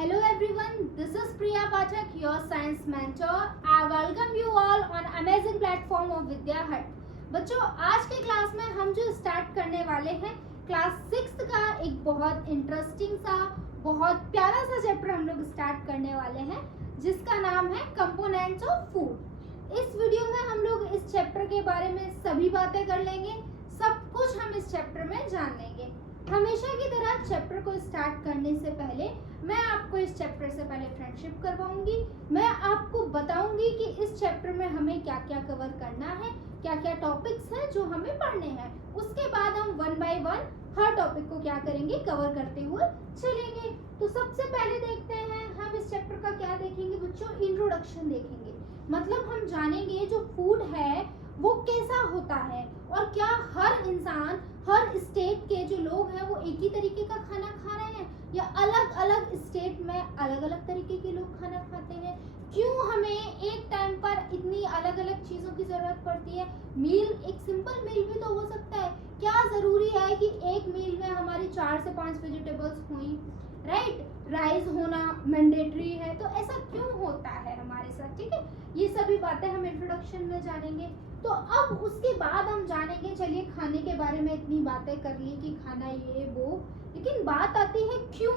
Hello everyone, this is Priya Pathak, your science mentor. I welcome you all on amazing platform of Vidya Hut. बच्चों, आज के class में हम जो start करने वाले हैं क्लास 6 का एक बहुत इंटरेस्टिंग सा, बहुत प्यारा सा चैप्टर हम लोग स्टार्ट करने वाले हैं जिसका नाम है कंपोनेंट्स ऑफ फूड। इस वीडियो में हम लोग इस चैप्टर के बारे में सभी बातें कर लेंगे, सब कुछ हम इस चैप्टर में जान लेंगे। हमेशा की तरह चैप्टर को स्टार्ट करने से पहले मैं आपको इस चैप्टर से पहले फ्रेंडशिप करवाऊंगी। मैं आपको बताऊंगी कि इस चैप्टर में हमें क्या क्या कवर करना है, क्या क्या टॉपिक्स हैं जो हमें पढ़ने हैं। उसके बाद हम one by one her topic को क्या करेंगे, कवर करते हुए चलेंगे। तो सबसे पहले देखते हैं हम इस चैप्टर का क्या देखेंगे बच्चों, इंट्रोडक्शन देखेंगे। मतलब हम जानेंगे जो फूड है वो कैसा होता है और क्या हर इंसान, हर स्टेट के जो लोग हैं वो एक ही तरीके का खाना खा रहे हैं या अलग अलग स्टेट में अलग अलग तरीके के लोग खाना खाते हैं। क्यों हमें एक टाइम पर इतनी अलग अलग चीज़ों की ज़रूरत पड़ती है। मील एक सिंपल मील भी तो हो सकता है, क्या ज़रूरी है कि एक मील में हमारी 4 से 5 वेजिटेबल्स हुई, राइट। राइस होना मैंडेटरी है, तो ऐसा क्यों होता है हमारे साथ, ठीक है। ये सभी बातें हम इंट्रोडक्शन में जानेंगे। तो अब उसके बाद हम जानेंगे, चलिए खाने के बारे में इतनी बातें कर ली कि खाना ये वो, लेकिन बात आती है क्यों,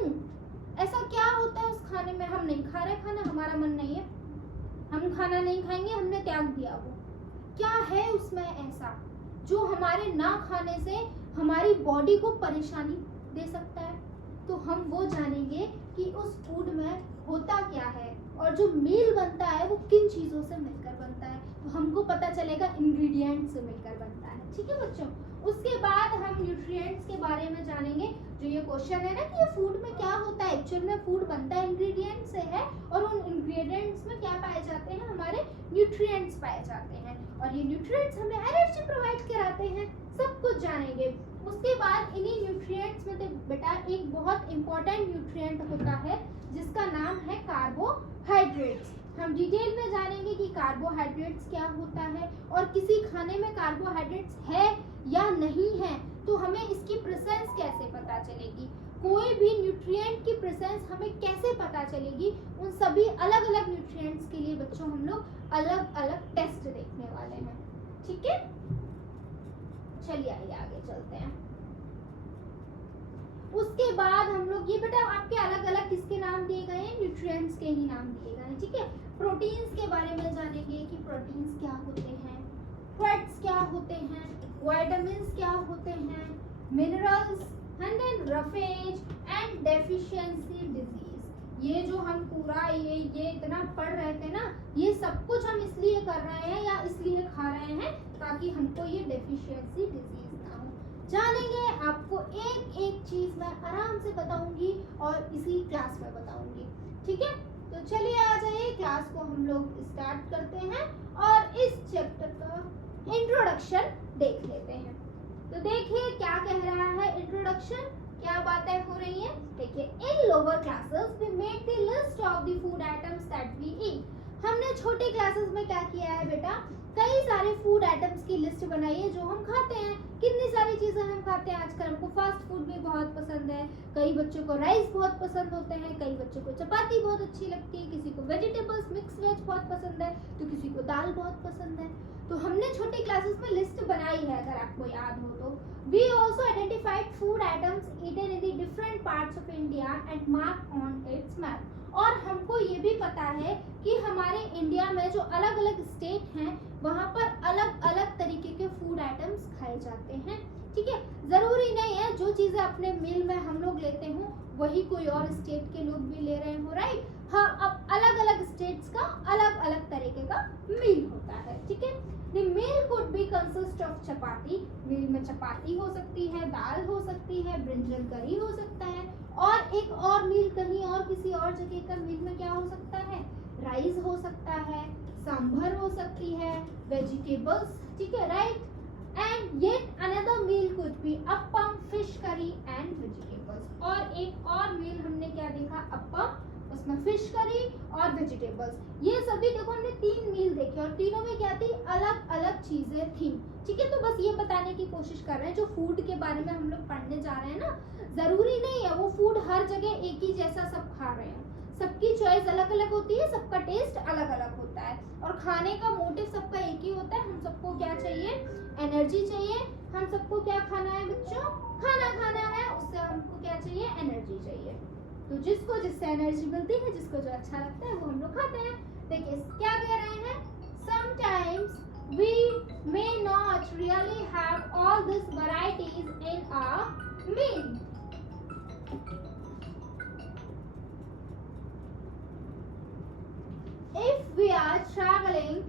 ऐसा क्या होता है उस खाने में। हम नहीं खा रहे खाना, हमारा मन नहीं है, हम खाना नहीं खाएंगे, हमने त्याग दिया। वो क्या है उसमें ऐसा जो हमारे ना खाने से हमारी बॉडी को परेशानी दे सकता है। तो हम वो जानेंगे कि उस फूड में होता क्या है और जो मील बनता है वो किन चीज़ों से मिलकर बनता है। तो हमको पता चलेगा इंग्रेडिएंट से मिलकर बनता है, ठीक है बच्चों। उसके बाद हम न्यूट्रिएंट्स के बारे में जानेंगे। जो ये क्वेश्चन है ना कि ये फूड में क्या होता है, एक्चुअल में फूड बनता है इंग्रेडिएंट से है और उन इंग्रेडिएंट्स में क्या पाए जाते हैं, हमारे न्यूट्रिएंट्स पाए जाते हैं और ये न्यूट्रिएंट्स हमें एनर्जी प्रोवाइड कराते हैं, सब कुछ जानेंगे। उसके बाद इन्हीं न्यूट्रिएंट्स में तो बेटा एक बहुत इंपॉर्टेंट न्यूट्रिएंट होता है जिसका नाम है कार्बोहाइड्रेट्स। हम डिटेल में जानेंगे कि कार्बोहाइड्रेट्स क्या होता है और किसी खाने में कार्बोहाइड्रेट्स है या नहीं है तो हमें इसकी प्रेजेंस कैसे पता चलेगी, कोई भी न्यूट्रिएंट की प्रेजेंस हमें कैसे पता चलेगी। उन सभी अलग अलग न्यूट्रिएंट्स के लिए बच्चों हम लोग अलग अलग टेस्ट देखने वाले हैं, ठीक है। चलिए आगे चलते हैं। उसके बाद हम लोग ये बेटा आपके अलग अलग किसके नाम दिए गए हैं, न्यूट्रिएंट्स के ही नाम दिए गए हैं, ठीक है। प्रोटीन्स के बारे में जानेंगे कि प्रोटीन्स क्या होते हैं, फैट्स क्या होते हैं, विटामिन्स क्या होते हैं, minerals and then roughage and deficiency disease. ये जो हम पूरा ये इतना पढ़ रहे थे ना, ये सब कुछ हम इसलिए कर रहे हैं या इसलिए खा रहे हैं ताकि हमको ये डेफिशिएंसी डिजीज ना हो। जानेंगे, आपको एक एक चीज मैं आराम से बताऊंगी और इसी क्लास में बताऊंगी, ठीक है। तो चलिए आ जाइए, क्लास को हम लोग स्टार्ट करते हैं और इस चैप्टर का इंट्रोडक्शन देख लेते हैं। तो देखिए क्या कह रहा है इंट्रोडक्शन, क्या बातें हो रही हैं। देखिए, in lower classes we make the list of the food items that we eat. हमने छोटे क्लासेस में क्या किया है बेटा, कई सारे फूड आइटम्स की लिस्ट बनाई है जो हम खाते हैं। कितनी सारी चीजें हम खाते हैं आजकल। हमको फास्ट फूड भी बहुत पसंद है, कई बच्चों को राइस बहुत पसंद होते हैं, कई बच्चों को चपाती बहुत अच्छी लगती है, किसी को वेजिटेबल्स मिक्स वेज बहुत पसंद है तो किसी को दाल बहुत पसंद है। तो हमने छोटे क्लासेस में लिस्ट बनाई है, अगर आपको याद हो तो। We also identified food items eaten in the different parts of India and marked on its map. और हमको ये भी पता है कि हमारे इंडिया में जो अलग अलग स्टेट हैं वहाँ पर अलग अलग तरीके के फूड आइटम्स खाए जाते हैं, ठीक है। जरूरी नहीं है जो चीज़ें अपने मील में हम लोग लेते हों वही कोई और स्टेट के लोग भी ले रहे हो, राइट। हाँ, अब अलग अलग स्टेट्स का अलग अलग तरीके का मील होता है, ठीक है। The meal could be consist of चपाती, मील में चपाती हो सकती है, दाल हो सकती है, ब्रिंजल करी हो सकता है और एक और मील कहीं और किसी और जगह का मील में क्या हो सकता है, राइस हो सकता है, सांभर हो सकती है, वेजिटेबल्स, ठीक है, right. And yet another meal could be appam, fish curry and vegetables. और एक और मील हमने क्या देखा, अप्पम, उसमें फिश करी और वेजिटेबल्स। ये सभी देखो हमने 3 मील देखे और तीनों में क्या थी, अलग अलग चीजें थी, ठीक है। तो बस ये बताने की कोशिश कर रहे हैं जो फूड के बारे में हम लोग पढ़ने जा रहे हैं ना, जरूरी नहीं है वो फूड हर जगह एक ही जैसा सब खा रहे हैं, सबकी चॉइस अलग अलग होती है, सबका टेस्ट अलग अलग होता है, और खाने का मोटिव सबका एक ही होता है। हम सबको क्या चाहिए? एनर्जी चाहिए। हम सबको क्या खाना है बच्चों? खाना खाना है, उससे हमको क्या चाहिए? एनर्जी चाहिए। तो जिसको जिससे एनर्जी मिलती है, जिसको जो अच्छा लगता है वो हम लोग खाते हैं। देखिए क्या कह रहे हैं, sometimes we may not really have all these varieties in our meal. If we are traveling,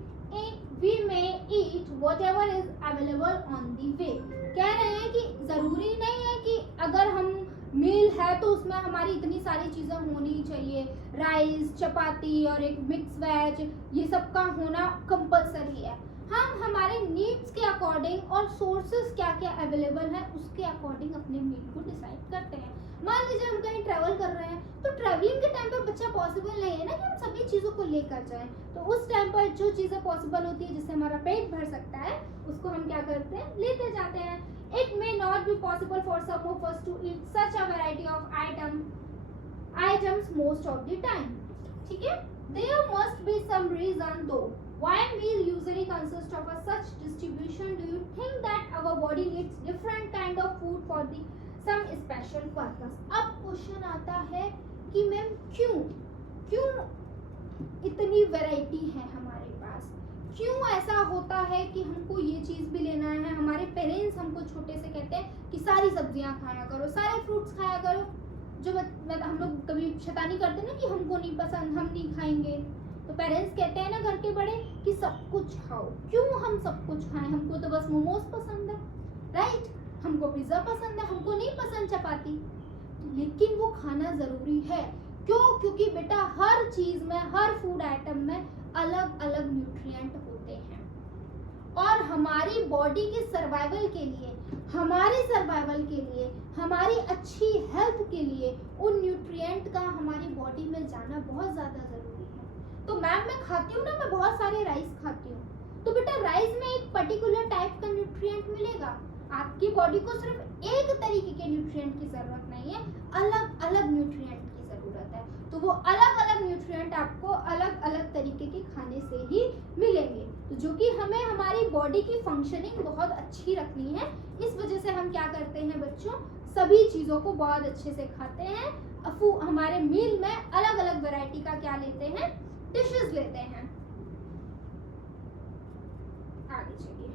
we may eat whatever is available on the way. कह रहे हैं कि जरूरी नहीं है कि अगर हम मील है तो उसमें हमारी इतनी सारी चीजें होनी चाहिए, राइस, चपाती और एक मिक्स वेज, ये सब का होना कंपलसरी है। हम हमारे नीड्स के अकॉर्डिंग और सोर्सेज क्या क्या अवेलेबल है उसके अकॉर्डिंग अपने मील को डिसाइड करते हैं। मान लीजिए हम कहीं ट्रैवल कर रहे हैं, तो ट्रैवलिंग के टाइम पर बच्चा पॉसिबल नहीं है ना कि हम सभी चीज़ों को लेकर जाएं, तो उस टाइम पर जो चीज़ें पॉसिबल होती है जिससे हमारा पेट भर सकता है उसको हम क्या करते हैं? लेते जाते हैं। It may not be possible for some of us to eat such a variety of items most of the time. ठीक है? There must be some reason though why meal usually consists of a such distribution. Do you think that our body needs different kind of food for the some special purpose? अब question आता है कि ma'am क्यों इतनी variety है हमारे पास, क्यों ऐसा होता है कि हमको ये चीज़ भी लेना है? हमारे पेरेंट्स हमको छोटे से कहते हैं कि सारी सब्जियां खाया करो, सारे फ्रूट्स खाया करो। जो हम लोग कभी शैतानी करते ना कि हमको नहीं पसंद, हम नहीं खाएंगे, तो पेरेंट्स कहते हैं ना घर के बड़े कि सब कुछ खाओ। क्यों हम सब कुछ खाएं? हमको तो बस मोमोज पसंद है, राइट? हमको पिज्ज़ा पसंद है, हमको नहीं पसंद चपाती। लेकिन वो खाना ज़रूरी है। क्यों? क्योंकि बेटा हर चीज़ में, हर फूड आइटम में अलग अलग न्यूट्रिएंट होते हैं, और हमारी बॉडी के सर्वाइवल के लिए, हमारी अच्छी हेल्थ के लिए उन न्यूट्रिएंट का हमारी बॉडी में जाना बहुत ज़्यादा ज़रूरी है। तो मैम मैं खाती हूँ ना, मैं बहुत सारे राइस खाती हूँ, तो बेटा राइस में एक पर्टिकुलर टाइप का न्यूट्रिएंट मिलेगा। आपकी बॉडी को सिर्फ एक तरीके के न्यूट्रिएंट की ज़रूरत नहीं है, अलग अलग न्यूट्रिएंट की ज़रूरत है। तो वो अलग अलग न्यूट्रिएंट आपको अलग अलग तरीके के खाने से ही मिलेंगे, तो जो कि हमें हमारी बॉडी की फंक्शनिंग बहुत अच्छी रखनी है। इस वजह से हम क्या करते हैं बच्चों, सभी चीज़ों को बहुत अच्छे से खाते हैं। हमारे मील में अलग अलग वैरायटी का क्या लेते हैं? डिशेस लेते हैं। आगे चलिए,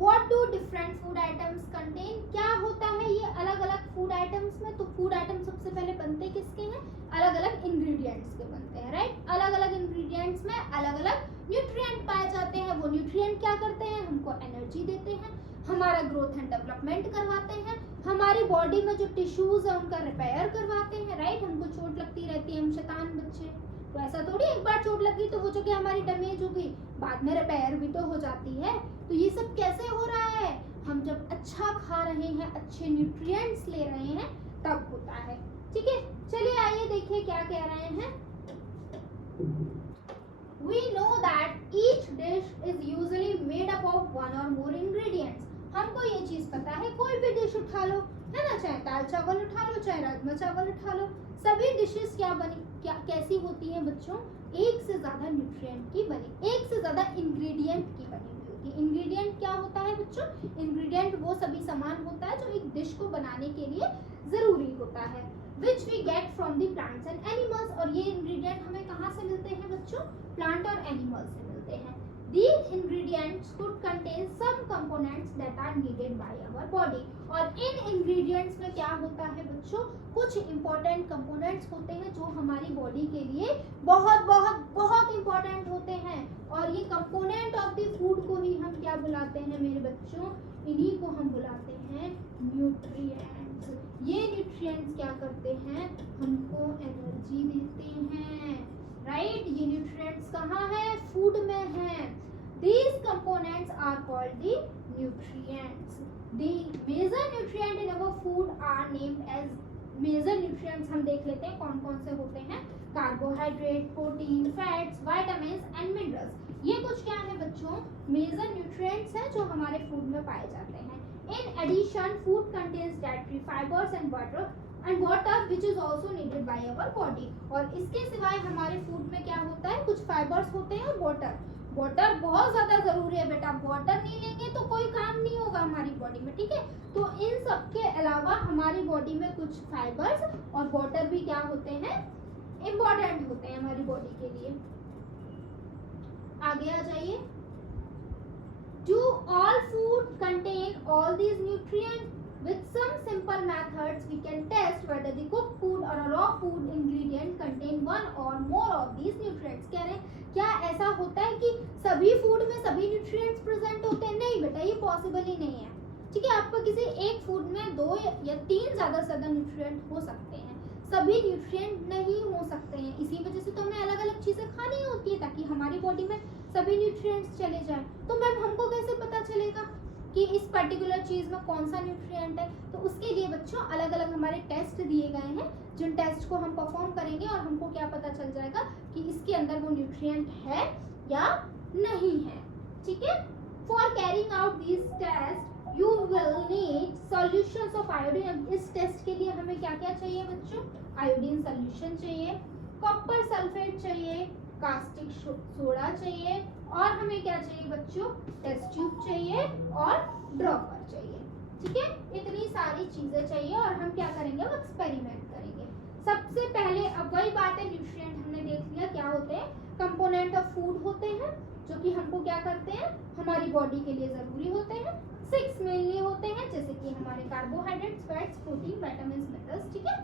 What do different food items contain? क्या होता है ये अलग अलग फूड आइटम्स में? तो फूड आइटम सबसे पहले बनते किसके हैं? अलग अलग इंग्रेडिएंट्स के बनते हैं, राइट? अलग अलग इंग्रेडिएंट्स में अलग अलग न्यूट्रिएंट पाए जाते हैं। वो न्यूट्रिएंट क्या करते हैं? हमको एनर्जी देते हैं, हमारा ग्रोथ एंड डेवलपमेंट करवाते हैं, हमारी बॉडी में जो टिश्यूज है उनका रिपेयर करवाते हैं, राइट? हमको चोट लगती रहती है, हम शैतान बच्चे, तो ऐसा थोड़ी एक बार चोट लग गई तो वो जगह हमारी डैमेज हो गई, बाद में रिपेयर भी तो हो जाती है। तो ये सब कैसे हो रहा है? हम जब अच्छा खा रहे हैं, अच्छे न्यूट्रिएंट्स ले रहे हैं, तब होता है। ठीक है, चलिए आइए देखिए क्या कह रहे हैं। We know that each dish is usually made up of one or more ingredients. हमको ये चीज पता है, कोई भी डिश उठा लो, है ना, चाहे दाल चावल उठा लो, चाहे राजमा चावल उठा लो, सभी डिशेस कैसी होती हैं बच्चों? एक से ज्यादा न्यूट्रिएंट की बनी, एक से ज्यादा इंग्रेडिएंट की बनी हुई होती है। इंग्रेडिएंट क्या होता है बच्चों? इंग्रेडिएंट वो सभी सामान होता है जो एक डिश को बनाने के लिए जरूरी होता है, which we get from the plants and animals। और ये इंग्रेडिएंट हमें कहाँ से मिलते हैं बच्चों? प्लांट और एनिमल से मिलते हैं। These ingredients could contain some components that are needed by our body। और इन ingredients में क्या होता है बच्चों? कुछ important components होते हैं जो हमारी बॉडी के लिए बहुत बहुत बहुत important होते हैं, और ये component of the food को ही हम क्या बुलाते हैं मेरे बच्चों? इन्हीं को हम बुलाते हैं nutrients। ये nutrients क्या करते हैं? हमको एनर्जी देते हैं, राइट? ये न्यूट्रिएंट्स कहाँ है? फूड में है। These components are called the nutrients. The major nutrient in our food are named as major nutrients। हम देख लेते हैं कौन कौन से होते हैं। Carbohydrate, protein, fats, vitamins and minerals. ये कुछ क्या है बच्चों? मेजर न्यूट्रिएंट्स हैं जो हमारे फूड में पाए जाते हैं। In addition, food contains dietary fibers and water which is also needed by our body. और इसके सिवाय हमारे फूड में क्या होता है, कुछ फाइबर्स होते हैं और वाटर बहुत ज्यादा जरूरी है बेटा. वाटर नहीं लेंगे तो कोई काम नहीं होगा हमारी बॉडी में. ठीक है, तो इन सब के अलावा हमारी बॉडी में कुछ फाइबर्स और वाटर भी क्या होते हैं, इम्पोर्टेंट होते हैं हमारी बॉडी के लिए. आगे आ जाइए. Do all food contain all these nutrients? With some simple methods, we can test whether the cooked food or a raw food ingredient contain one or more of these nutrients. कह रहे हैं क्या ऐसा होता है कि सभी फूड में सभी न्यूट्रिएंट्स प्रेजेंट होते हैं? नहीं बेटा, ये पॉसिबल ही नहीं है. ठीक है, आपका किसी एक फूड में 2 या 3 ज्यादा से ज्यादा न्यूट्रिएंट हो सकते हैं, सभी न्यूट्रिएंट नहीं हो सकते हैं. इसी वजह से तो हमें अलग अलग चीजें खानी होती है ताकि हमारी बॉडी में सभी न्यूट्रिएंट्स चले जाएं. तो मैम हमको कैसे पता चलेगा कि इस पर्टिकुलर चीज में कौन सा न्यूट्रिएंट है? तो उसके लिए बच्चों अलग अलग हमारे टेस्ट दिए गए हैं, जिन टेस्ट को हम परफॉर्म करेंगे और हमको क्या पता चल जाएगा कि इसके अंदर वो न्यूट्रिएंट है या नहीं है. ठीक है, for carrying out this test you will need solutions of iodine. इस टेस्ट के लिए हमें क्या क्या चाहिए बच्चों? आयोडीन सॉल्यूशन चाहिए, कॉपर सल्फेट चाहिए, कास्टिक सोडा चाहिए और हमें क्या चाहिए बच्चों? टेस्ट ट्यूब चाहिए और ड्रॉपर चाहिए. ठीक है, इतनी सारी चीजें चाहिए और हम क्या करेंगे? अब एक्सपेरिमेंट करेंगे. सबसे पहले अब वही बात है, न्यूट्रिएंट हमने देख लिया क्या होते हैं, कंपोनेंट ऑफ फूड होते हैं जो कि हमको क्या करते हैं, हमारी बॉडी के लिए जरूरी होते हैं. 6 मेनली होते हैं जैसे कि हमारे carbohydrates, fats, protein, vitamin, minerals. ठीक है,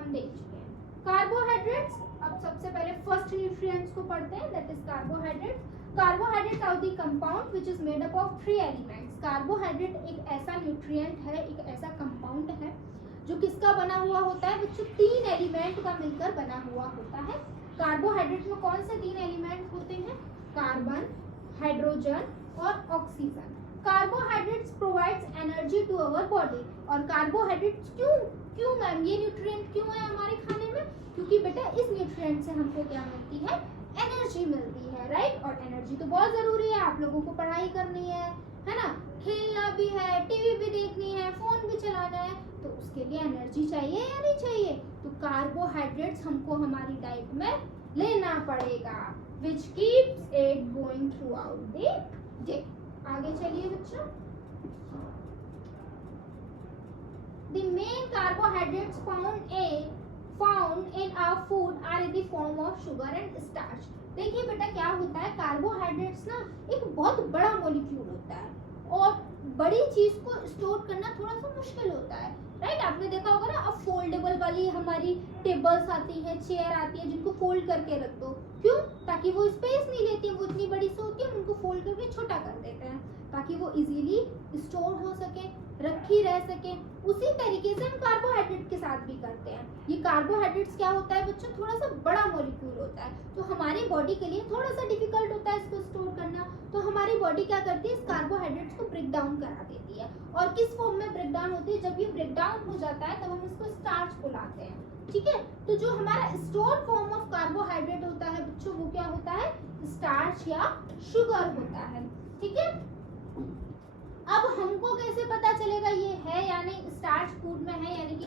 हम देख चुके हैं कार्बोहाइड्रेट्स. अब सबसे पहले फर्स्ट न्यूट्रिएंट्स को पढ़ते हैं, that is carbohydrates. Carbohydrates are the compound which is made up of 3 elements. Carbohydrate एक ऐसा न्यूट्रिएंट है, एक ऐसा कंपाउंड है जो किसका बना हुआ होता है बच्चों? 3 एलिमेंट का मिलकर बना हुआ होता है. कार्बोहाइड्रेट में कौन से 3 एलिमेंट होते हैं? कार्बन, हाइड्रोजन और oxygen. Carbohydrates provides energy to our body. और कार्बोहाइड्रेट्स क्यों मैम ये न्यूट्रिएंट क्यों है हमारे खाने में? क्योंकि बेटा इस न्यूट्रिएंट से हमको क्या मिलती है? एनर्जी मिलती है, राइट. और एनर्जी तो बहुत जरूरी है, आप लोगों को पढ़ाई करनी है ना, खेलना भी है, टीवी भी देखनी है, फोन भी चलाना है, तो उसके लिए एनर्जी चाहिए या नहीं चाहिए? तो कार्बोहाइड्रेट्स हमको हमारी डाइट में लेना पड़ेगा, which keeps it going through out the day. आगे चलिए बच्चों. The main carbohydrates found in our food are in the form of sugar and starch. देखिए बेटा क्या होता है, कार्बोहाइड्रेट्स ना एक बहुत बड़ा मॉलिक्यूल होता है और बड़ी चीज को स्टोर करना थोड़ा सा मुश्किल होता है, राइट. आपने देखा होगा ना, अब फोल्डेबल वाली हमारी टेबल्स आती है, चेयर आती है जिनको फोल्ड करके रख दो. क्यों? ताकि वो स्पेस नहीं लेती है, वो इतनी बड़ी सी होती है, उनको फोल्ड करके छोटा कर देते हैं ताकि वो इजीली स्टोर हो सके, रखी रह सके. उसी तरीके से हम कार्बोहाइड्रेट के साथ भी करते हैं. ये कार्बोहाइड्रेट्स क्या होता है बच्चों? थोड़ा सा बड़ा मॉलिक्यूल होता है, तो हमारी बॉडी के लिए थोड़ा सा डिफिकल्ट होता है इसको स्टोर करना. तो हमारी बॉडी क्या करती है, इस कार्बोहाइड्रेट्स को ब्रेक डाउन करा देती है. और किस फॉर्म में ब्रेक डाउन होती है? जब ये ब्रेक डाउन हो जाता है तब हम इसको स्टार्च बुलाते हैं. ठीक है, तो जो हमारा स्टोर फॉर्म ऑफ कार्बोहाइड्रेट होता है बच्चों, वो क्या होता है? स्टार्च या शुगर होता है. ठीक है, अब हमको कैसे पता चलेगा ये है या नहीं, स्टार्च फूड में है यानी कि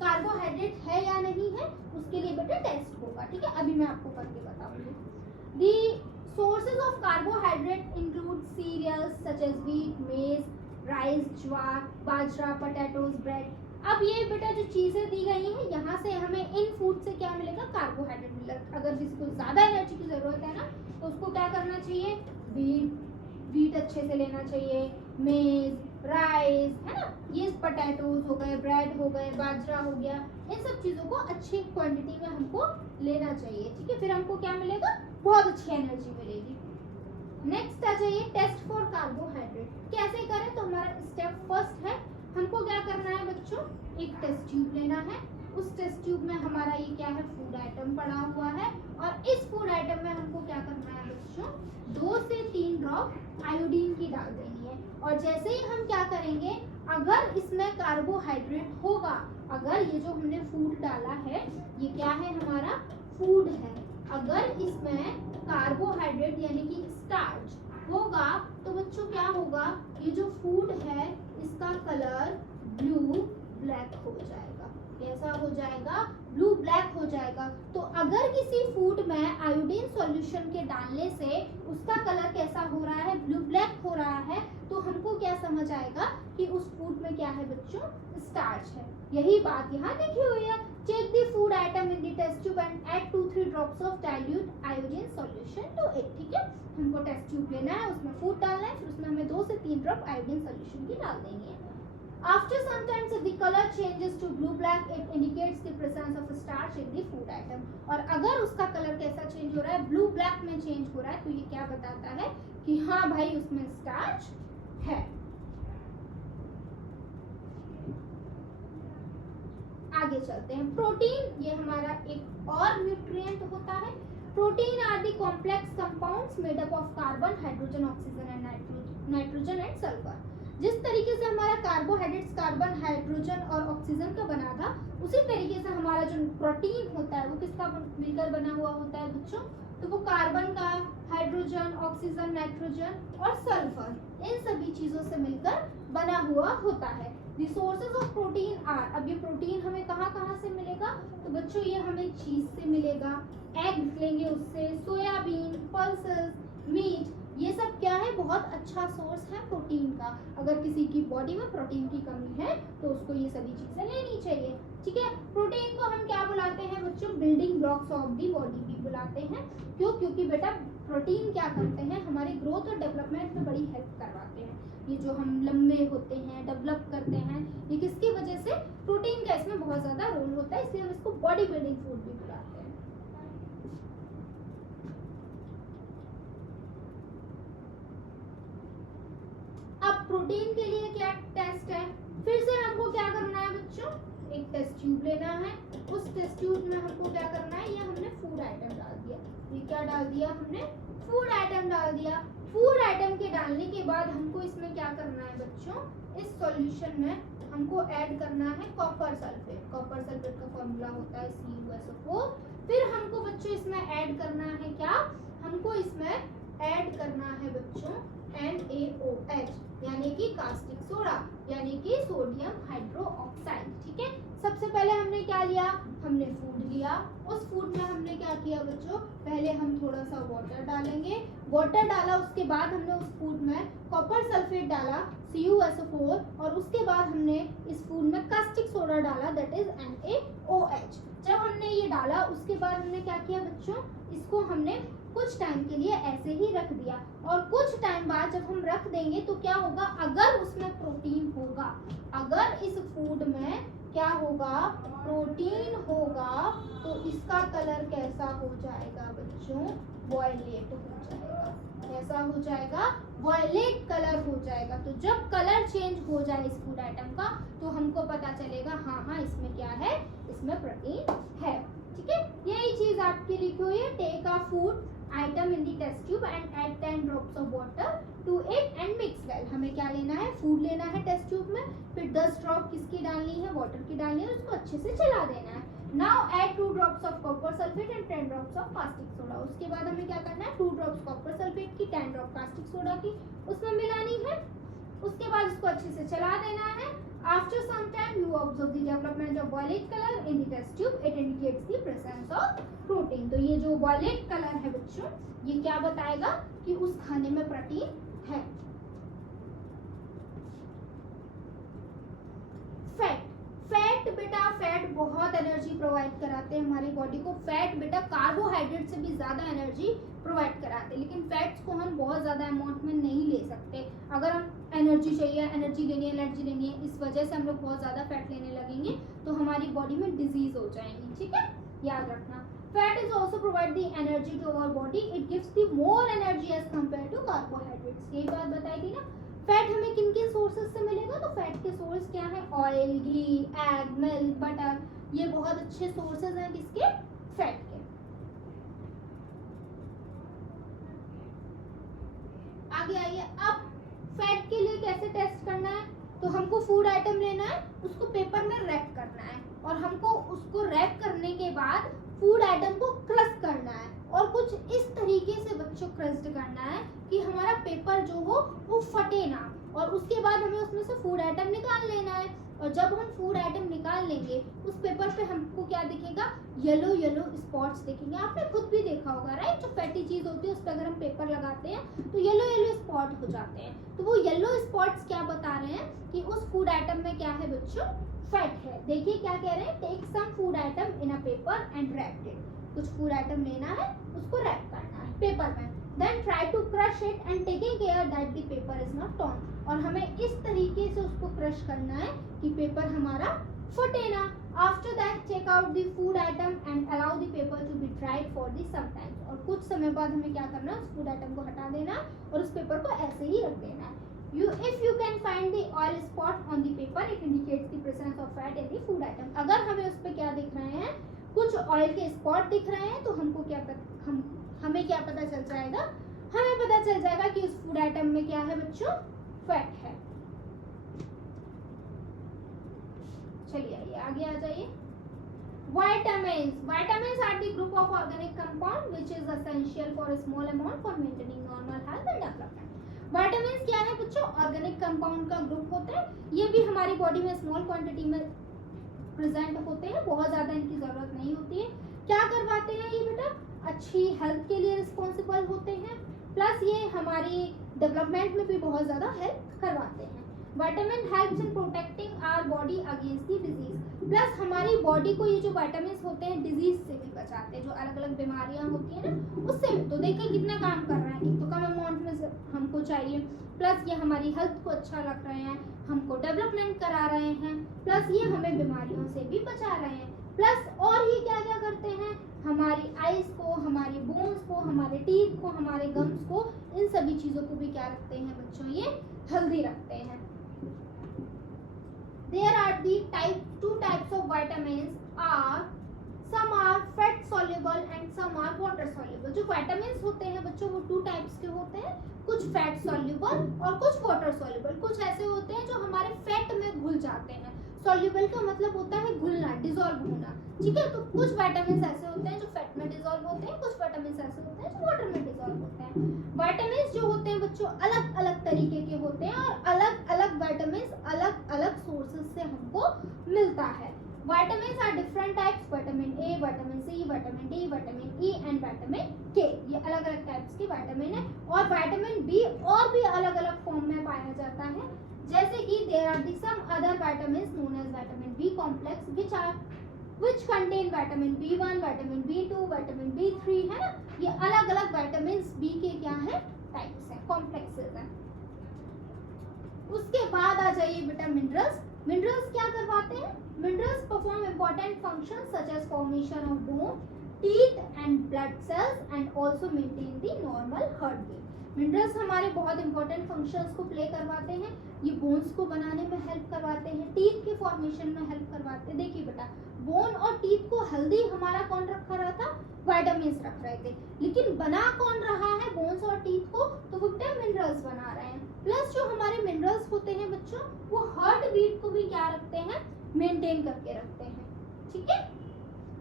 कार्बोहाइड्रेट है या नहीं है? उसके लिए बेटा टेस्ट होगा. ठीक है, अभी मैं आपको करके बताऊंगी. The sources of carbohydrate include cereals such as wheat, maize, rice, jowar, bajra, potatoes, bread. अब ये बेटा जो चीजें दी गई हैं, यहाँ से हमें इन फूड से क्या मिलेगा? कार्बोहाइड्रेट मिलेगा. अगर किसी को ज्यादा एनर्जी की जरूरत है ना, तो उसको क्या करना चाहिए? व्हीट अच्छे से लेना चाहिए, मेज, राइस, है ना, ये पोटैटोज हो गए, ब्रेड हो गए, बाजरा हो गया, इन सब चीजों को अच्छी क्वांटिटी में हमको लेना चाहिए. ठीक है, फिर हमको क्या मिलेगा? बहुत अच्छी एनर्जी मिलेगी. नेक्स्ट आ जाइए, टेस्ट फॉर कार्बोहाइड्रेट. कैसे करें? तो हमारा स्टेप फर्स्ट है, हमको क्या करना है बच्चों? एक टेस्ट ट्यूब लेना है. उस टेस्ट ट्यूब में हमारा ये क्या है? फूड आइटम पड़ा हुआ है. और इस फूड आइटम में हमको क्या करना है बच्चों? 2 से 3 ड्रॉप आयोडीन की डाल देनी है. और जैसे ही हम क्या करेंगे, अगर इसमें कार्बोहाइड्रेट होगा, अगर ये जो हमने फूड डाला है ये क्या है? हमारा फूड है. अगर इसमें कार्बोहाइड्रेट यानी कि स्टार्च होगा तो बच्चों क्या होगा, ये जो फूड है इसका कलर ब्लू ब्लैक हो जाएगा। कैसा हो जाएगा? ब्लू ब्लैक हो जाएगा। तो अगर किसी फूड में आयोडीन सॉल्यूशन के डालने से उसका कलर कैसा हो रहा है? ब्लू ब्लैक हो रहा है, तो हमको क्या समझ आएगा कि उस फूड में क्या है बच्चों? स्टार्च है। यही बात यहाँ लिखी हुई है। Check the food item in the test tube and add 2-3 drops of dilute iodine solution to it. ठीक है, हमको टेस्ट ट्यूब लेना है, उसमें फूड डालना है, फिर उसमें हमें 2 से 3 ड्रॉप आयोडीन सॉल्यूशन की डाल देनी है। After some time, if the color changes to blue black, it indicates the presence of starch in the food item. और अगर उसका कलर कैसा चेंज हो रहा है? ब्लू ब्लैक में चेंज हो रहा है, तो ये क्या बताता है कि हाँ भाई उसमें स्टार्च है। आगे चलते हैं। प्रोटीन, ये हमारा एक और न्यूट्रिएंट होता है। Protein are the complex compounds made up of carbon, hydrogen, oxygen and nitrogen and sulphur. जिस तरीके से हमारा कार्बोहाइड्रेट्स कार्बन, हाइड्रोजन और ऑक्सीजन का बना था, उसी तरीके से हमारा जो प्रोटीन होता है वो किसका मिलकर बना हुआ होता है बच्चों? तो वो कार्बन का, हाइड्रोजन, ऑक्सीजन, नाइट्रोजन और सल्फर, इन सभी चीजों से मिलकर बना हुआ होता है। The sources of protein are, अब ये प्रोटीन हमें कहाँ कहाँ से मिलेगा? तो बच्चों ये हमें चीज से मिलेगा, एग लेंगे उससे, सोयाबीन, पल्सेस, मीट, ये सब क्या है? बहुत अच्छा सोर्स है प्रोटीन का। अगर किसी की बॉडी में प्रोटीन की कमी है तो उसको ये सभी चीजें लेनी चाहिए। ठीक है, प्रोटीन को हम क्या बुलाते हैं बच्चों? Building blocks of the body भी बुलाते हैं। क्यों? क्योंकि बेटा प्रोटीन क्या करते हैं? हमारी ग्रोथ और डेवलपमेंट में बड़ी हेल्प करवाते हैं। ये जो हम लंबे होते हैं, डेवलप करते हैं, ये किसकी वजह से? प्रोटीन का इसमें बहुत ज्यादा रोल होता है, इसलिए हम इसको बॉडी बिल्डिंग फूड भी बुलाते हैं। प्रोटीन के लिए क्या टेस्ट है? फिर से हमको क्या करना है बच्चों? एक टेस्ट ट्यूब लेना है। उस टेस्ट ट्यूब में हमको क्या करना है? ये हमने फूड आइटम डाल दिया। ये क्या डाल दिया हमने? फूड आइटम डाल दिया। फूड आइटम के डालने के बाद हमको इसमें क्या करना है बच्चों? इस सॉल्यूशन में हमको ऐड करना है कॉपर सल्फेट। कॉपर सल्फेट का फॉर्मूला होता है CuSO4। फिर हमको बच्चों इसमें ऐड करना है क्या? हमको इसमें ऐड करना है बच्चों NaOH, यानी कि कास्टिक सोडा, यानी कि सोडियम हाइड्रोक्साइड। ठीक है, सबसे पहले हमने क्या लिया? हमने फूड लिया। उस फूड में हमने क्या किया बच्चों? पहले हम थोड़ा सा वाटर डालेंगे। वाटर डाला, उसके बाद हमने उस फूड में कॉपर सल्फेट डाला CuSO4, और उसके बाद हमने इस फूड में कास्टिक सोडा डाला, दैट इज NaOH। जब हमने ये डाला उसके बाद हमने क्या किया बच्चों? इसको हमने कुछ टाइम के लिए ऐसे ही रख दिया, और कुछ टाइम बाद जब हम रख देंगे तो क्या होगा? अगर उसमें प्रोटीन होगा, अगर इस फूड में क्या होगा? प्रोटीन होगा, तो इसका कलर कैसा हो जाएगा बच्चों? वॉयलेट हो जाएगा। कैसा हो जाएगा? वॉयलेट कलर हो जाएगा। तो जब कलर चेंज हो जाए इस फूड आइटम का, तो हमको पता चलेगा हाँ इसमें क्या है? इसमें प्रोटीन है। ठीक है, यही चीज आपकी लिखी हुई है। Take a food item in the test tube and add 10 drops of water to it and mix well. हमें क्या लेना है? फूड लेना है टेस्ट ट्यूब में, फिर 10 ड्रॉप किसकी डालनी है? वाटर की डालनी है, उसको अच्छे से चला देना है। Now add 2 drops of copper sulphate and 10 drops of caustic soda. उसके बाद हमें क्या करना है? 2 ड्रॉप्स कॉपर सल्फेट की, 10 ड्रॉप कास्टिक सोडा की उसमें मिलानी है। उसके बाद इसको अच्छे से चला देना है। After some time, you observe the development of violet color in the test tube. It indicates the presence of protein. तो ये जो violet color है बच्चों, ये क्या बताएगा? कि उस खाने में प्रोटीन है। फैट बेटा, फैट बहुत एनर्जी प्रोवाइड कराते हैं हमारी बॉडी को। फैट बेटा कार्बोहाइड्रेट से भी ज्यादा एनर्जी प्रोवाइड कराते हैं, लेकिन फैट्स को हम बहुत ज्यादा अमाउंट में नहीं ले सकते। अगर हम एनर्जी चाहिए, एनर्जी लेनी है, इस वजह से हम लोग बहुत ज्यादा फैट लेने लगेंगे तो हमारी बॉडी में डिजीज हो जाएंगी। ठीक है, याद रखना। Fat is also provide the energy to our body. It gives the more energy as compare to carbohydrates. यही बात बताई थी ना। फैट हमें किन किन सोर्सेज से मिलेगा? तो फैट के सोर्स क्या है? ऑयल, घी, एग, मिल्क, बटर, ये बहुत अच्छे सोर्सेज हैं किसके? फैट के। आगे आइए, अब फैट के लिए कैसे टेस्ट करना है? तो हमको फूड आइटम लेना है, उसको पेपर में रैप करना है, और हमको उसको रैप करने के बाद फूड आइटम को क्रश करना है। और कुछ इस तरीके से बच्चों क्रस्ड करना है कि हमारा पेपर जो हो वो फटे ना। और उसके बाद हमें उसमें से फूड आइटम निकाल लेना है। और जब हम फूड आइटम निकाल लेंगे उस पेपर पे हमको क्या दिखेगा, येलो येलो स्पॉट्स दिखेंगे। आपने खुद भी देखा होगा राइट, जो फैटी चीज होती है उस पर अगर हम पेपर लगाते हैं तो येलो येलो स्पॉट हो जाते हैं। तो वो येलो स्पॉट्स क्या बता रहे हैं कि उस फूड आइटम में क्या है बच्चों, फैट है। देखिए क्या कह रहे हैं, take some food item in a paper and wrap it. कुछ फूड आइटम लेना है, उसको रैप करना है पेपर में। Then try to crush it and taking care that the paper is not torn. और हमें इस तरीके से उसको क्रश करना है कि पेपर हमारा फटे ना। After that take out the food item and allow the paper to be dried for the some time. और कुछ समय बाद हमें क्या करना है, उस फूड आइटम को हटा देना और उस पेपर को ऐसे ही रख देना है। If you can find the oil spot on the paper, it indicates the presence of fat in the food item. अगर हमें उस पे क्या दिख रहे हैं, कुछ ऑयल के स्पॉट दिख रहे हैं, तो हमको क्या हमें क्या पता चल जाएगा, हमें पता चल जाएगा कि उस फूड आइटम में क्या है बच्चों, फैट है। चलिए आइए आगे आ जाइए। Vitamins are the group of organic compound which is essential for a small amount for maintaining normal health and development. Vitamin क्या है बच्चों, ऑर्गेनिक कंपाउंड का ग्रुप होता है। ये भी हमारी बॉडी में स्मॉल क्वांटिटी में प्रेजेंट होते हैं, बहुत ज्यादा इनकी जरूरत नहीं होती है। क्या करवाते हैं ये बेटा, अच्छी हेल्थ के लिए रिस्पॉन्सिबल होते हैं, प्लस ये हमारी डेवलपमेंट में भी बहुत ज्यादा हेल्प करवाते हैं। Vitamin helps in protecting our body against the disease. Plus हमारी बॉडी को ये जो विटामिन होते हैं डिजीज से भी बचाते हैं, जो अलग अलग बीमारियां होती हैं ना उससे। तो देखिए कितना काम कर रहे हैं, एक तो कम अमाउंट में हमको चाहिए, प्लस ये हमारी हेल्थ को अच्छा रख रहे हैं, हमको डेवलपमेंट करा रहे हैं, प्लस ये हमें बीमारियों से भी बचा रहे हैं। प्लस और ये क्या क्या करते हैं, हमारी आईज को, हमारी बोन्स को, हमारे टीथ को, हमारे गम्स को, इन सभी चीजों को भी क्या रखते हैं बच्चों, ये हेल्दी रखते हैं। There are two types of vitamins are some are fat soluble and some are water soluble. जो vitamins होते हैं बच्चों वो 2 टाइप्स के होते हैं, कुछ फैट soluble और कुछ वाटर soluble। कुछ ऐसे होते हैं जो हमारे फैट में घुल जाते हैं। soluble का मतलब होता है घुलना, डिसॉल्व होना, ठीक है। तो कुछ विटामिन ऐसे होते हैं जो फैट में डिसॉल्व होते हैं, कुछ विटामिन ऐसे होते हैं जो वाटर में डिसॉल्व होते हैं। विटामिन जो होते हैं बच्चों अलग अलग तरीके के होते हैं और अलग अलग विटामिन अलग अलग सोर्सेज से हमको मिलता है। Vitamin are different types, vitamin A, vitamin C, vitamin D, vitamin E and vitamin K. ये अलग अलग टाइप्स के विटामिन है। और विटामिन बी और भी अलग अलग फॉर्म में पाया जाता है, जैसे कि there are some other vitamin known as vitamin B complex which contain vitamin B1, vitamin B2, vitamin B3 है ना। ये अलग अलग विटामिन बी के क्या है, टाइप्स हैं, कॉम्प्लेक्सेस हैं। उसके बाद आ जाइए बेटा मिनरल्स। मिनरल्स क्या करवाते हैं, minerals perform important functions such as formation of bone, teeth and blood cells and also maintain the normal heart beat. Minerals हमारे बहुत इंपॉर्टेंट फंक्शंस को प्ले करवाते हैं। ये बोन्स को बनाने में हेल्प करवाते हैं, टीथ के फॉर्मेशन में हेल्प करवाते हैं। देखिए बेटा बोन और टीथ को हेल्दी हमारा कौन रखा रहा था, विटामिन्स रख रहे थे, लेकिन बना कौन रहा है बोन्स और टीथ को, तो वो बेटा मिनरल्स बना रहे हैं। प्लस जो हमारे मिनरल्स होते हैं बच्चों वो हार्ट बीट को भी क्या रखते हैं, मेंटेन करके रखते हैं, ठीक है।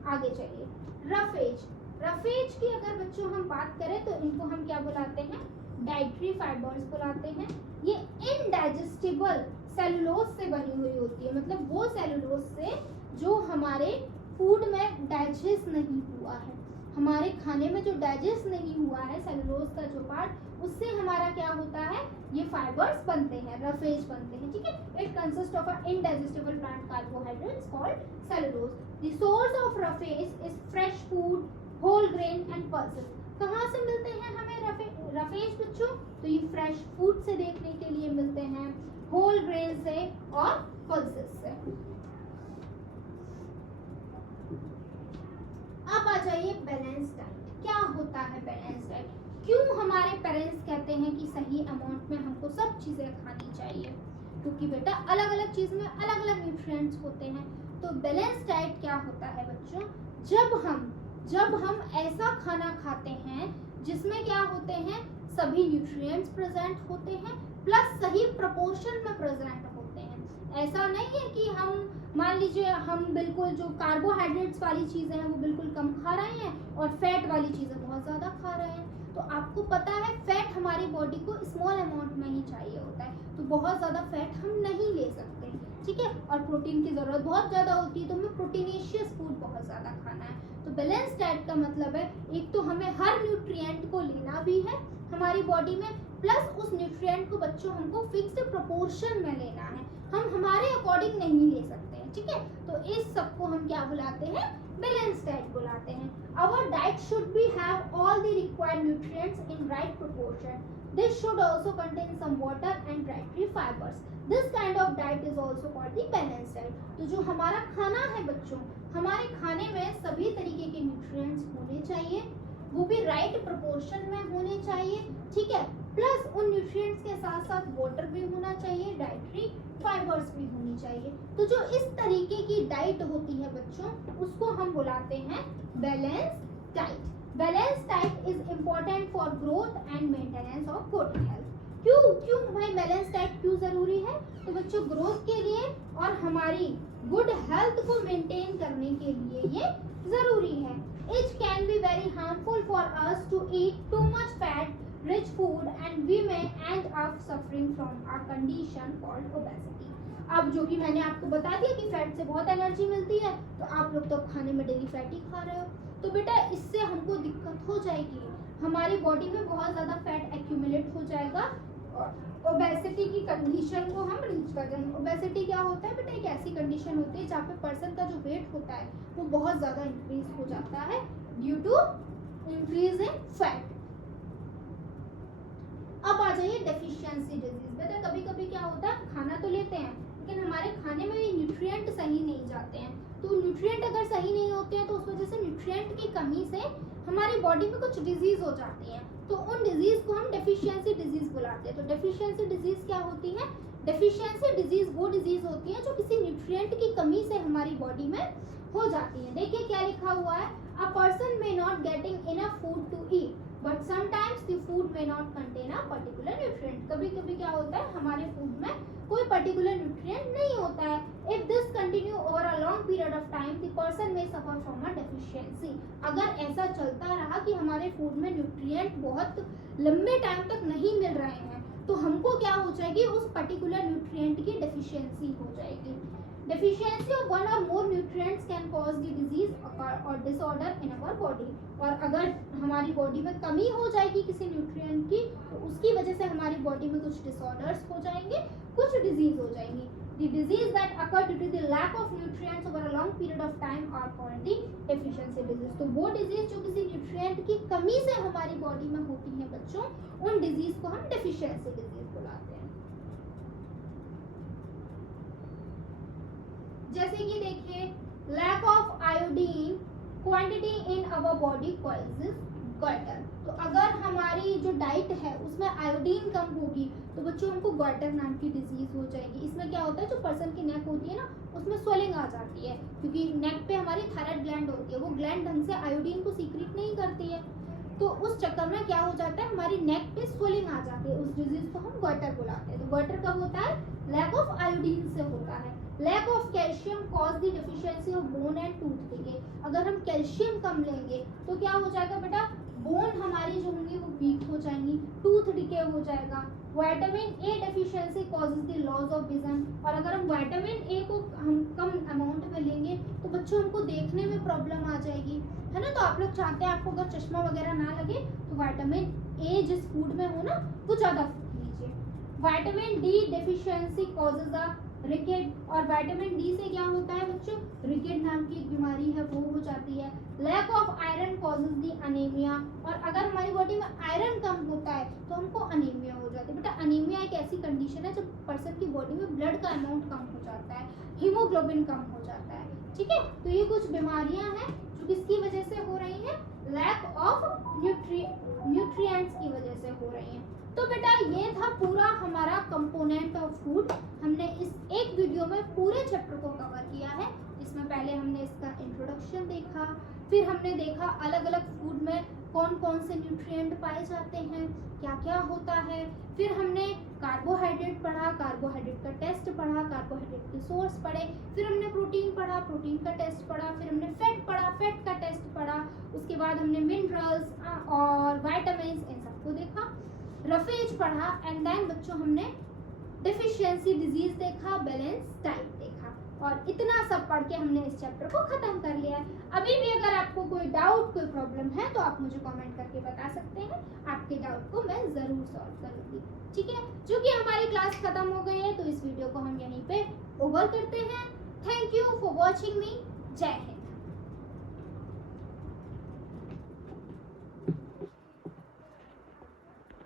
आगे चलिए, रफेज। रफेज की अगर बच्चों हम बात करें तो इनको हम क्या बुलाते हैं, डाइटरी फाइबर्स बुलाते हैं। ये इनडाइजेस्टिबल सेलुलोज से बनी हुई होती है, मतलब वो सेलुलोज से जो हमारे फूड में डाइजेस्ट नहीं हुआ है, हमारे खाने में जो डाइजेस्ट नहीं हुआ है सेलुलोज का जो पार्ट, उससे हमारा क्या होता है, ये फाइबर्स बनते हैं, रफेज बनते हैं, ठीक है। It consist of a indigestible plant carbohydrates called cellulose. The source of roughage is fresh food, whole grain and pulses. कहाँ से मिलते हैं हमें रफेज बच्चों, तो ये फ्रेश फूड से देखने के लिए मिलते हैं, होल ग्रेन से और पल्सेस से। अब आ जाइए बैलेंस डाइट। क्या होता है बैलेंस डाइट, क्यों हमारे पेरेंट्स कहते हैं कि सही अमाउंट में हमको सब चीजें खानी चाहिए, क्योंकि बेटा अलग अलग चीज में अलग अलग न्यूट्रिएंट्स होते हैं। तो बैलेंस डाइट क्या होता है बच्चों, जब हम ऐसा खाना खाते हैं जिसमें क्या होते हैं, सभी न्यूट्रिएंट्स प्रेजेंट होते हैं, प्लस सही प्रोपोर्शन में प्रेजेंट होते हैं। ऐसा नहीं है कि हम मान मान लीजिए हम बिल्कुल जो कार्बोहाइड्रेट्स वाली चीज़ें हैं वो बिल्कुल कम खा रहे हैं और फैट वाली चीज़ें बहुत ज़्यादा खा रहे हैं, तो आपको पता है फैट हमारी बॉडी को स्मॉल अमाउंट में ही चाहिए होता है, तो बहुत ज़्यादा फैट हम नहीं ले सकते, ठीक है। और प्रोटीन की ज़रूरत बहुत ज़्यादा होती है, तो हमें प्रोटीनेशियस फूड बहुत ज़्यादा खाना है। तो बैलेंस डाइट का मतलब है एक तो हमें हर न्यूट्रिएंट को लेना भी है हमारी बॉडी में, प्लस उस न्यूट्रिएंट को बच्चों हमको फिक्स्ड प्रोपोर्शन में लेना है, हम हमारे अकॉर्डिंग नहीं ले सकते हैं, ठीक है। तो इस सबको हम क्या बुलाते हैं, बैलेंस डाइट बुलाते हैं। Our diet should be have all the required nutrients in right proportion, this should also contain some water and dietary fibres, this kind of diet is also called the balance diet. तो जो हमारा खाना है बच्चों, हमारे खाने में सभी तरीके के न्यूट्रिएंट्स होने चाहिए, वो भी राइट प्रोपोर्शन में होने चाहिए, ठीक है। प्लस उन न्यूट्रिएंट्स के साथ साथ वाटर भी होना चाहिए, डाइटरी फाइबर्स भी होनी चाहिए। तो जो इस तरीके की डाइट होती है बच्चों, उसको हम बुलाते हैं balance diet. Balance diet is important for growth and maintenance of good health. क्यों भाई बैलेंस डाइट क्यों जरूरी है? तो बच्चों ग्रोथ के लिए और हमारी गुड हेल्थ को मेंटेन करने के लिए ये जरूरी है। It can be very harmful for us to eat too much fat rich food and we may end up suffering from a condition called obesity। अब जो कि मैंने आपको बता दिया कि फैट से बहुत एनर्जी मिलती है, तो आप लोग तो खाने में डेली फैट ही खा रहे हो, तो बेटा इससे हमको दिक्कत हो जाएगी, हमारी बॉडी में बहुत ज़्यादा फैट एक्यूमुलेट हो जाएगा और ओबेसिटी की कंडीशन को हम रीच कर जाएंगे। ओबेसिटी क्या होता है बेटा, एक ऐसी कंडीशन होती है जहाँ पे पर्सन का जो वेट होता है वो बहुत ज़्यादा इंक्रीज हो जाता है due to increase in fat. अब आ जाइए डेफिशिएंसी डिजीज। बेटा कभी कभी क्या होता है, खाना तो लेते हैं लेकिन हमारे खाने में न्यूट्रिएंट सही नहीं जाते हैं, तो न्यूट्रिएंट अगर सही नहीं होते हैं तो उस वजह से न्यूट्रिएंट की कमी से हमारी बॉडी में कुछ डिजीज हो जाती है, तो उन डिजीज को हम डेफिशिएंसी डिजीज बुलाते हैं। तो डेफिशिएंसी डिजीज क्या होती है? डेफिशिएंसी डिजीज वो डिजीज होती है जो किसी न्यूट्रिएंट की कमी से हमारी बॉडी में हो जाती है। देखिए क्या लिखा हुआ है, a person may not getting enough food to eat but sometimes the food may not contain a particular nutrient. कभी कभी क्या होता है, हमारे फूड में कोई पर्टिकुलर न्यूट्रिएंट नहीं होता है। If this continue over a long period of time the person may suffer from a deficiency. अगर ऐसा चलता रहा कि हमारे फूड में न्यूट्रिएंट बहुत लंबे टाइम तक नहीं मिल रहे हैं, तो हमको क्या हो जाएगी, उस पर्टिकुलर न्यूट्रिएंट की डेफिशिएंसी हो जाएगी। Deficiency of one or more nutrients can cause the disease or disorder in our body। और अगर हमारी बॉडी में कमी हो जाएगी किसी न्यूट्रिएंट की, तो उसकी वजह से हमारी बॉडी में कुछ डिसऑर्डर्स हो जाएंगे, कुछ डिजीज हो जाएंगी। The disease that occur due to the lack of nutrients over a long period of time are called the deficiency disease। तो वो डिजीज जो किसी न्यूट्रिएंट की कमी से हमारी बॉडी में होती है बच्चों, उन डिजीज को हम डेफिशिएंसी डिजीज बुलाते हैं। जैसे कि देखिए, lack of iodine quantity in our body causes goitre. तो अगर हमारी जो डाइट है उसमें आयोडीन कम होगी तो बच्चों हमको गॉइटर नाम की डिजीज हो जाएगी। इसमें क्या होता है, जो पर्सन की नेक होती है ना, उसमें स्वेलिंग आ जाती है, क्योंकि नेक पे हमारी थायराइड ग्लैंड होती है, वो ग्लैंड ढंग से आयोडीन को सीक्रेट नहीं करती है, तो उस चक्कर में क्या हो जाता है, हमारी नेक पे स्वेलिंग आ जाती है, उस डिजीज को हम गॉइटर बुलाते हैं। तो गॉइटर कब होता है, लैक ऑफ आयोडीन से होता है। Lack of calcium cause the deficiency of bone and tooth decay. अगर हम कैल्शियम कम लेंगे तो क्या हो जाएगा बेटा, बोन हमारी जो होंगी वो वीक हो जाएंगी, टूथ डिके हो जाएगा। Vitamin A deficiency causes the loss of vision. और अगर हम विटामिन ए को हम कम अमाउंट में लेंगे तो बच्चों हमको देखने में प्रॉब्लम आ जाएगी, है ना। तो आप लोग चाहते हैं आपको अगर चश्मा वगैरह ना लगे तो विटामिन ए जिस फूड में हो ना वो ज़्यादा लीजिए। Vitamin D deficiency causes a rickets. और विटामिन डी से क्या होता है बच्चों, रिकेट नाम की एक बीमारी है वो हो जाती है। Lack of iron causes the anaemia. और अगर हमारी बॉडी में आयरन कम होता है तो हमको अनीमिया हो जाती है। बेटा अनीमिया एक ऐसी कंडीशन है जब पर्सन की बॉडी में ब्लड का अमाउंट कम हो जाता है, हीमोग्लोबिन कम हो जाता है, ठीक है। तो ये कुछ बीमारियां हैं जो किसकी वजह से हो रही हैं, लैक ऑफ न्यूट्रिएंट्स की वजह से हो रही हैं। तो बेटा ये था पूरा हमारा कंपोनेंट ऑफ फूड। हमने इस एक वीडियो में पूरे चैप्टर को कवर किया है। इसमें पहले हमने इसका इंट्रोडक्शन देखा, फिर हमने देखा अलग अलग फूड में कौन कौन से न्यूट्रिएंट पाए जाते हैं, क्या क्या होता है, फिर हमने कार्बोहाइड्रेट पढ़ा, कार्बोहाइड्रेट का टेस्ट पढ़ा, कार्बोहाइड्रेट के सोर्स पढ़े, फिर हमने प्रोटीन प्रोटीन पढ़ा, प्रोटीन का टेस्ट पढ़ा, फिर हमने फैट पढ़ा, फैट का टेस्ट पढ़ा, उसके बाद हमने मिनरल्स और वाइटामिन इन सबको देखा, रफेज पढ़ा, एंड देन बच्चों हमने डेफिशिएंसी डिजीज देखा, बैलेंस डाइट देखा, और इतना सब पढ़ के हमने इस चैप्टर को खत्म कर लिया है। अभी भी अगर आपको कोई डाउट, कोई प्रॉब्लम है तो आप मुझे कमेंट करके बता सकते हैं, आपके डाउट को मैं ज़रूर सॉल्व करूँगी। ठीक है, चूँकि हमारी क्लास खत्म हो गई है तो इस वीडियो को हम यहीं पे ओवर करते हैं। थैंक यू फॉर वॉचिंग मी। जय हिंद।